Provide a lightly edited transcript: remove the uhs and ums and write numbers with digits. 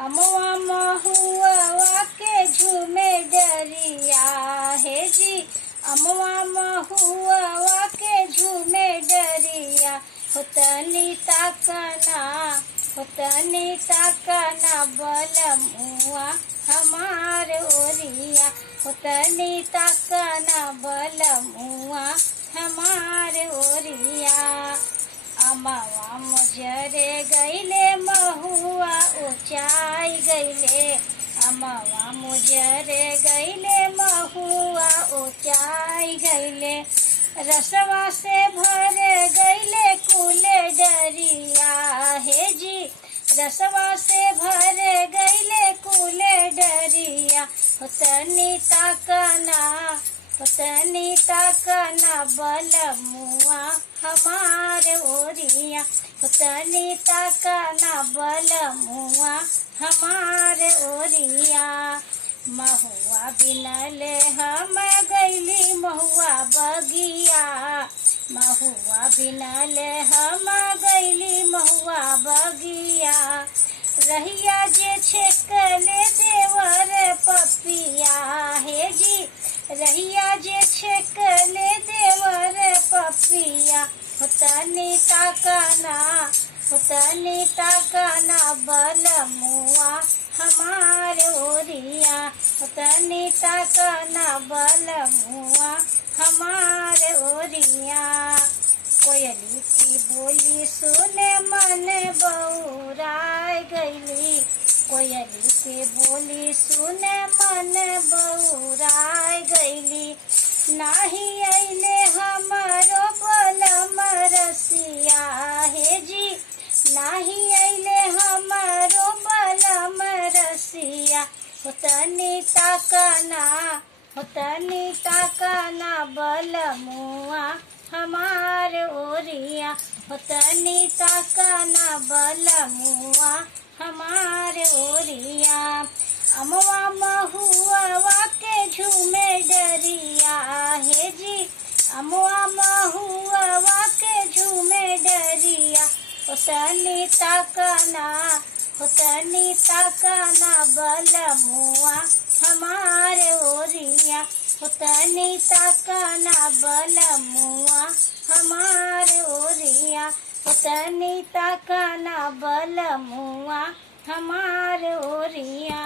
अमवा महुआ के झूमे डरिया हे जी। अमवा महुआ के झूमे डरिया होतनी ताकना बलमुआ हमार ओरिया। होतनी ताकना बलमुआ हमार ओरिया। अमवा मुजरे गईले महुआ ऊंचाई गईले। अमवा मुजरे गईले महुआ ऊंचाई गईले। रसवा से भरे गईले कुले डरिया हे जी। रसवा से भरे गईले कुले डरिया होतनी ताकना बलमुआ हमार ओरिया। होतनी ताकना बलमुआ हमार ओरिया। महुआ बिनले हम गईली महुआ बगिया। महुआ बिनले हम गईली महुआ बगिया। रहिया जे छेकले देवर पपिया हे जी। रहिया जे छेकले देवर पपिया होतनी ताकना बलमुआ हमार ओरिया। होतनी ताकना बलमुआ हमार ओरिया। कोयली की बोली सुने मन बौराय गईली। कोयली की बोली सुने मन बौराय गईली। नाही अइले हमारो बलम रसिया हे जी। नाही अइले हमारो बलम रसिया होतनी ताकना बलमुआ हमार ओरिया। होतनी ताकना बलमुआ हमार ओरिया। अमवा महुआ के झूमे डरिया हे जी। अमवा महुआ के झूमे डरिया होतनी ताकना बलमुआ हमार ओरिया। होतनी ताकना बलमुआ हमार ओरिया। होतनी ताकना बलमुआ हमार ओरिया।